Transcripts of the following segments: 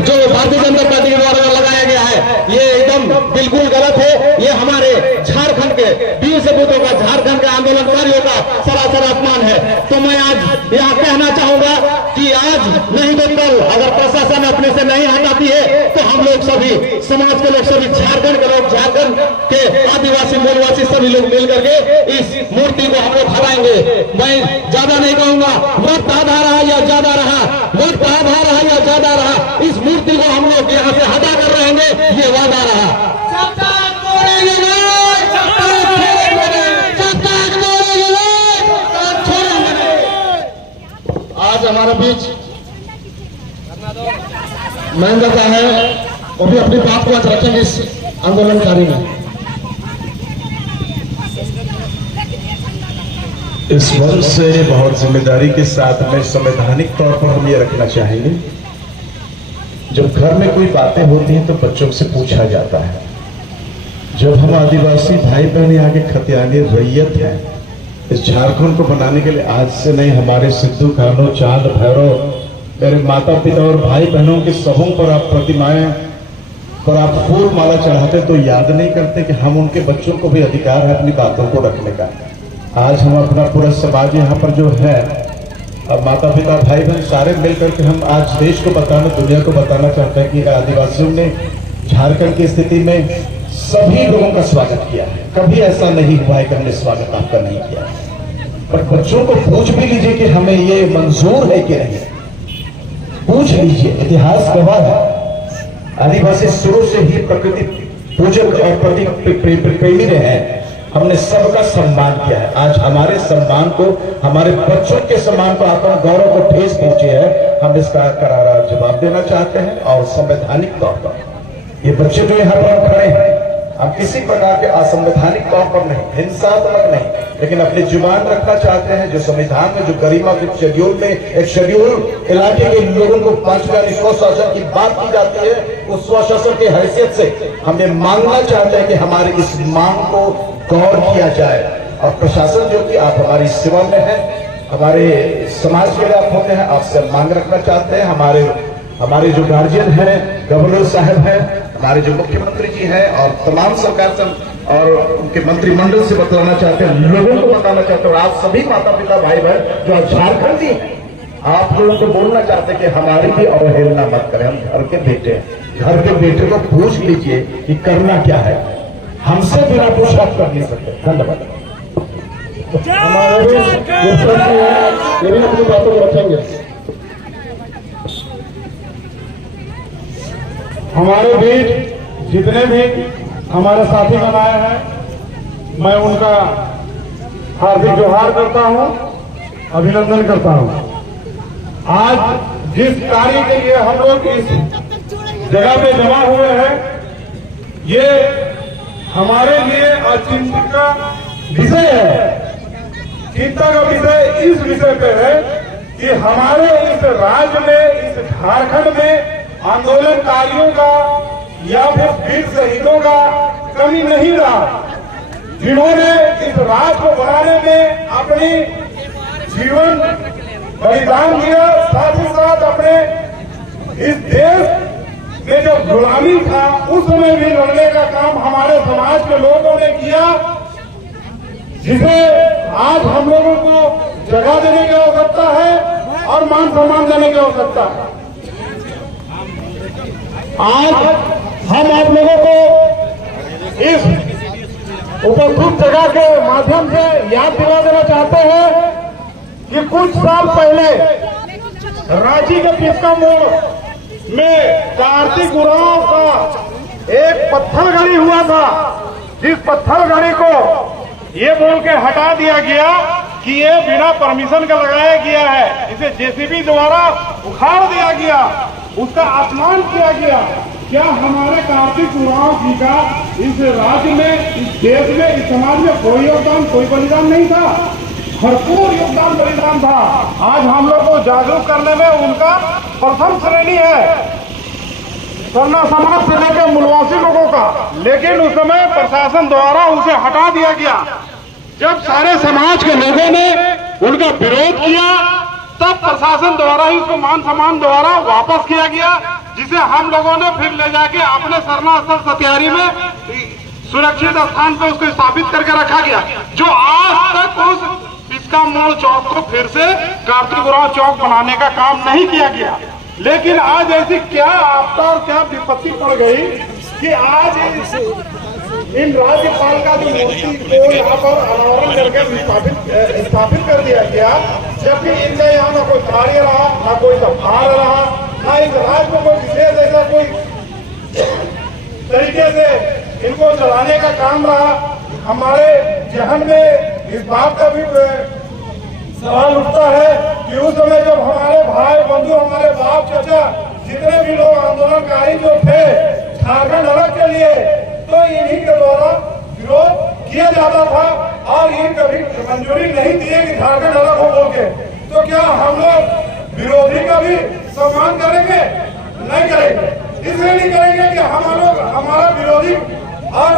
जो भारतीय जनता पार्टी द्वारा लगाया गया है ये एकदम बिल्कुल गलत है। ये हमारे झारखंड के 20 बूथों का, झारखंड के आंदोलनकारियों का सरासर अपमान है। तो मैं आज यहाँ कहना चाहूंगा कि आज नहीं तो कल अगर प्रशासन अपने से नहीं हटाती है तो हम लोग सभी समाज के लोग, सभी झारखंड के लोग, झारखंड के आदिवासी मूलवासी सभी लोग मिल करके इस मूर्ति को हम लोग हटाएंगे। मैं ज्यादा नहीं कहूंगा, वक्त आधा रहा या ज्यादा रहा, वक्त आधा रहा या ज्यादा रहा, इस मूर्ति को हम लोग यहाँ से हटा कर रहेंगे, ये वादा रहा। आज हमारे बीच महेंद्र का है, वो भी अपनी बात को आज रखेंगे इस आंदोलनकारी में। इस वर्ष से बहुत जिम्मेदारी के साथ में संवैधानिक तौर पर हम ये रखना चाहेंगे, जब घर में कोई बातें होती हैं तो बच्चों से पूछा जाता है। जब हम आदिवासी भाई बहन यहाँ के खतियानी रैयत हैं, इस झारखंड को बनाने के लिए आज से नहीं, हमारे सिद्धू कान्हो, चांद भैरव, मेरे माता पिता और भाई बहनों के सबों पर आप प्रतिमाएं पर आप फूल माला चढ़ाते तो याद नहीं करते कि हम उनके बच्चों को भी अधिकार है अपनी बातों को रखने का। आज हम अपना पूरा समाज यहाँ पर जो है, अब माता पिता भाई बहन सारे मिलकर के हम आज देश को बताना, दुनिया को बताना चाहते हैं कि आदिवासियों ने झारखंड की स्थिति में सभी लोगों का स्वागत किया है। कभी ऐसा नहीं हुआ है कि हमने स्वागत आपका नहीं किया। पर बच्चों को पूछ भी लीजिए कि हमें ये मंजूर है कि नहीं, पूछ लीजिए। इतिहास गवाह है, आदिवासी शुरू से ही प्रकृति पूजक और प्रति प्रेमी रहे हैं। हमने सबका सम्मान किया है। आज हमारे सम्मान को, हमारे बच्चों के सम्मान को, आत्म गौरव को ठेस पहुंची है। हम इसका करारा जवाब देना चाहते हैं और संवैधानिक तौर पर ये बच्चे जो यहाँ पर खड़े हैं, हम किसी प्रकार के असंवैधानिक तौर पर नहीं, हिंसात्मक नहीं, लेकिन अपनी जुबान रखना चाहते हैं। जो संविधान में जो गरिमा के शेड्यूल में एक शेड्यूल इलाके के लोगों को 5वां स्वशासन की बात की जाती है, उस स्वशासन की हैसियत से हम ये मांगना चाहते हैं कि हमारी इस मांग को गौर किया जाए। और प्रशासन जो कि आप हमारी सेवा में है, हमारे समाज के लिए आप होते हैं, आपसे मांग रखना चाहते हैं। हमारे जो गार्जियन हैं, गवर्नर साहब हैं, हमारे जो मुख्यमंत्री जी हैं और तमाम सरकार और उनके मंत्रिमंडल से बतलाना चाहते हैं, लोगों को बताना चाहते हैं। और आप सभी माता पिता भाई बहन जो झारखंडी हैं, आप लोगों को बोलना चाहते हैं कि हमारी भी अवहेलना मत करें। हम घर के बेटे को पूछ लीजिए कि करना क्या है, हमसे बिना पूछताछ कर नहीं सकते। धन्यवाद। हमारे ये भी अपनी बातों को रखेंगे। हमारे बीच जितने भी हमारे साथी बनाए हैं, मैं उनका हार्दिक जोहार करता हूं, अभिनंदन करता हूं। आज जिस कार्य के लिए हम लोग इस जगह पे जमा हुए हैं, ये हमारे लिए अचिंता का विषय है। चिंता का विषय इस विषय पे है कि हमारे इस राज्य में, इस झारखंड में आंदोलनकारियों का या फिर वीर शहीदों का कमी नहीं रहा, जिन्होंने इस राज्य को बनाने में अपनी जीवन बलिदान दिया। साथ ही साथ अपने इस देश में जो गुलामी था उस समय भी लड़ने का काम हमारे समाज के लोगों ने किया, जिसे आज हम लोगों को जगह देने की आवश्यकता है और मान सम्मान देने की आवश्यकता है। आज हम आप लोगों को इस उपस्थित जगह के माध्यम से याद दिला देना चाहते हैं कि कुछ साल पहले रांची के पिस्का मोड़ में कार्तिक उरांव का एक पत्थर गड़ी हुआ था, जिस पत्थर गड़ी को ये बोल के हटा दिया गया कि ये बिना परमिशन का लगाया गया है, इसे जेसीबी द्वारा उखाड़ दिया गया, उसका अपमान किया गया। क्या हमारे कार्तिक उरांव जी का इस राज्य में, इस देश में, इस समाज में कोई योगदान, कोई बलिदान नहीं था? भरपूर योगदान बलिदान था। आज हम लोग को जागरूक करने में उनका प्रथम श्रेणी है, सरना समाज से लेकर मूलवासी लोगों का। लेकिन उस समय प्रशासन द्वारा उसे हटा दिया गया। जब सारे समाज के लोगों ने उनका विरोध किया, तब प्रशासन द्वारा ही उसको मान सम्मान द्वारा वापस किया गया, जिसे हम लोगों ने फिर ले जाके अपने सरना स्थल सत्यारी में सुरक्षित स्थान पर उसको स्थापित करके रखा गया, जो आज तक उस इसका मोड़ चौक को फिर से कार्तिक उरांव चौक बनाने का काम नहीं किया गया। लेकिन आज ऐसी क्या आपदा और क्या विपत्ति पड़ गई कि आज इन राज्यपाल का जो मूर्ति को यहाँ पर अनावरण करके स्थापित कर दिया गया, जबकि इनका यहाँ न कोई कार्य रहा, न कोई सभार रहा, न इस राज्य में कोई विशेष ऐसा कोई तरीके से इनको चलाने का काम रहा। हमारे जहन में इस बात का भी सवाल उठता है कि उस समय जब हमारे भाई बंधु, हमारे बाप चाचा, जितने भी लोग आंदोलनकारी जो थे झारखंड अलग के लिए, तो इन्हीं के द्वारा विरोध किया जाता था और ये कभी मंजूरी नहीं दिए कि झारखंड अलग हो बोल के। तो क्या हम लोग विरोधी का भी सम्मान करेंगे? नहीं करेंगे। इसलिए नहीं करेंगे कि हमारा विरोधी और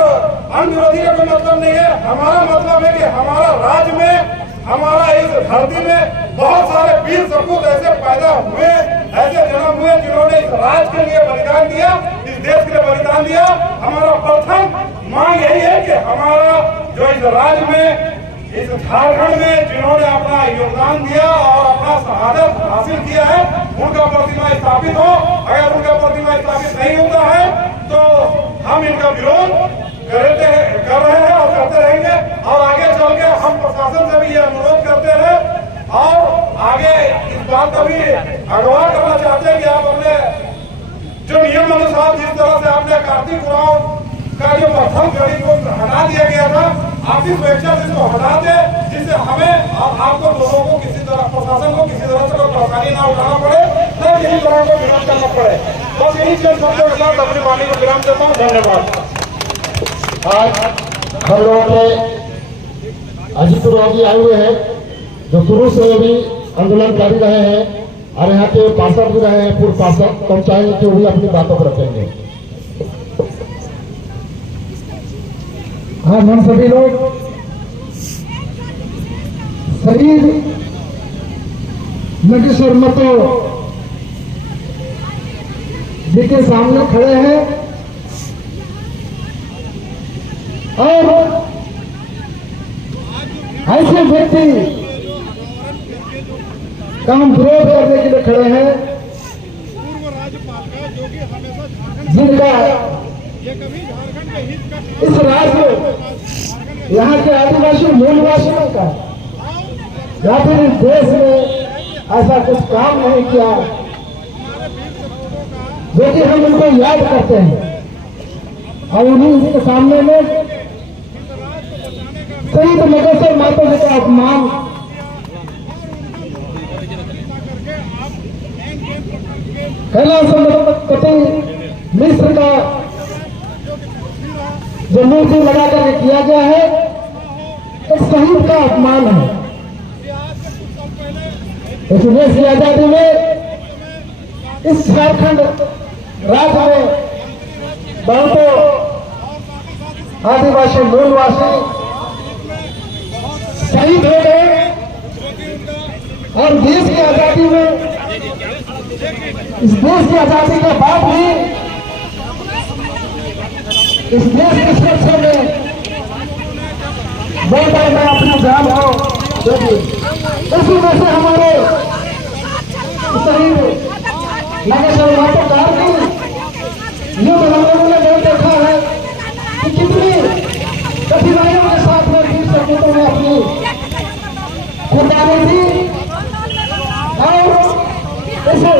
अनविरोधी का कोई मतलब नहीं है। हमारा मतलब है कि हमारा राज्य में, हमारा इस धरती में बहुत सारे वीर सपूत ऐसे पैदा हुए, ऐसे जन्म हुए जिन्होंने इस राज्य के लिए बलिदान दिया, इस देश के लिए बलिदान दिया। हमारा प्रथम मांग यही है कि हमारा जो इस राज्य में, इस झारखंड में जिन्होंने अपना योगदान दिया और अपना शहादत हासिल किया है, उनका प्रतिमा स्थापित हो। अगर उनका प्रतिमा स्थापित नहीं होता है तो हम इनका विरोध कर रहे हैं और करते रहेंगे। और आगे चल के हम प्रशासन से भी ये अनुरोध करते हैं और आगे इस बात का भी अगवा करना चाहते हैं कि आप अपने जो नियम अनुसार जिस तरह से आपने कार्तिक उरांव का जो प्रथम कड़ी को हटा दिया गया था, आप इस स्वेच्छा से इसको हटा दे, जिससे हमें और आपको लोगों को किसी तरह, प्रशासन को किसी तरह से कोई परेशानी ना उठाना पड़े, न किसी तरह को विरोध करना पड़े। बस यही चीज शब्दों के साथ अपनी वाणी को विराम देता हूँ। धन्यवाद। आज हम लोगों के अजीत उरांव जी आए हुए हैं, जो शुरू से भी आंदोलनकारी रहे हैं और यहाँ के पार्षद भी रहे हैं, पूर्व पार्षद। तो हम चाहेंगे कि वो भी अपनी बातों पर रखेंगे। आज हम सभी लोग शरीर नगेश्वर महतो जी के सामने खड़े हैं और ऐसे व्यक्ति का हम विरोध करने के लिए खड़े हैं जिनका इस राज्य, यहाँ के आदिवासी मूलवासियों का या फिर इस देश में ऐसा कुछ काम नहीं किया जो कि हम उनको याद करते हैं। और उन्हीं के सामने में शहीद नगेश्वर महतो जी का अपमान कैलाशपति मिश्र का जो मूर्ति लगा करके किया गया है, एक शहीद का अपमान है। इस देश की आजादी में इस झारखंड राज्य में बहुतों आदिवासी मूलवासी शहीद हो गए और देश की आजादी में, इस देश की आजादी के बाद भी इस देश की सुरक्षा में बहुत बार मैं अपनी जान हो देगी। इसी वजह से हमारे शहीद नगेश्वर महतो कारगिल युद्ध हम लोगों ने बहुत देखा है कि कितनी कठिनाइयों के साथ में वीर सपूतों ने अपनी कुर्बानी दी और इसे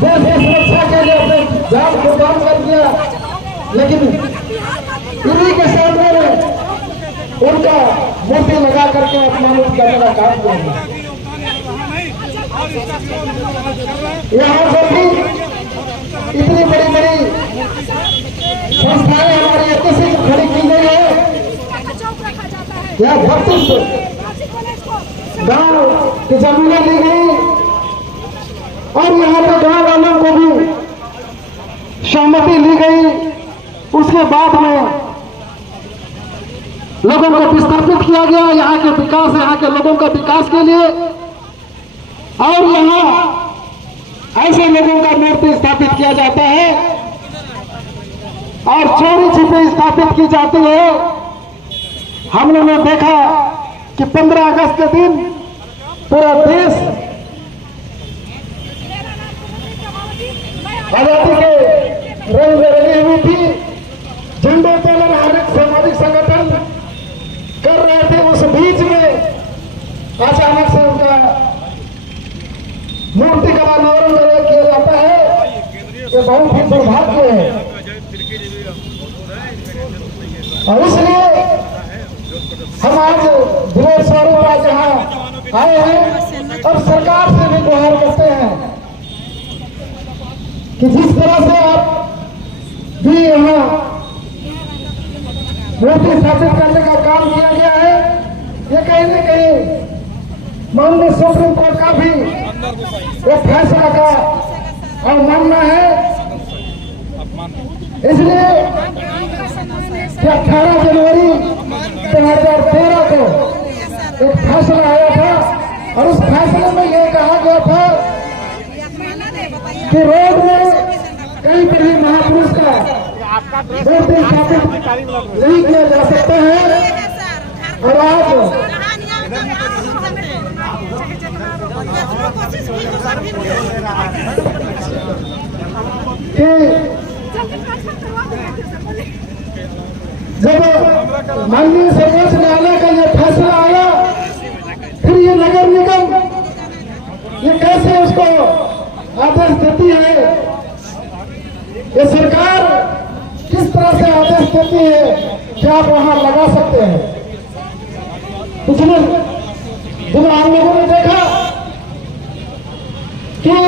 देश की सुरक्षा के लिए अपने जान कुर्बान कर दिया। लेकिन इन्हीं के सामने में उनका मूर्ति लगा करके अपमानित करने का काम किया। यहाँ पर भी इतनी बड़ी बड़ी संस्थाएं हमारी ऐसे खड़ी की गई है। यहाँ 32 गांव की जमीनें ली गई और यहाँ पे गांव वालों को भी सहमति ली गई। उसके बाद में लोगों को विस्थापित किया गया यहाँ के विकास, यहाँ के लोगों के विकास के लिए। और यहाँ ऐसे लोगों का मूर्ति स्थापित किया जाता है और चोरी छिपे स्थापित की जाती है। हम लोगों ने देखा कि 15 अगस्त के दिन पूरा देश आजादी के रंग में रंगी हुई थी। झंडे तोलन हर एक सामाजिक संगठन कर रहे थे। उस बीच में अचानक से उनका मूर्ति का अनावरण किया जाता है। ये बहुत ही दुर्भाग्य है और इसलिए हम आज दिनेश स्वरूप आज यहाँ आए हैं और सरकार से भी गुहार करते हैं कि जिस तरह से आप भी यहाँ मूर्ति स्थापित करने का काम किया गया है, ये कहीं न कहीं माननीय सुप्रीम कोर्ट का भी एक फैसला का अवमानना है। इसलिए 18 जनवरी 2013 को एक फैसला आया था और उस फैसले में यह कहा गया था कि रोड में कहीं पर भी महापुरुष का मूर्ति स्थापित नहीं किया जा सकता है। और आज जब माननीय सर्वोच्च न्यायालय का यह फैसला आया, फिर ये नगर निगम ये कैसे उसको आदेश देती है, ये सरकार किस तरह से आदेश देती है कि आप वहां लगा सकते हैं। पिछले दिनों हम लोगों ने देखा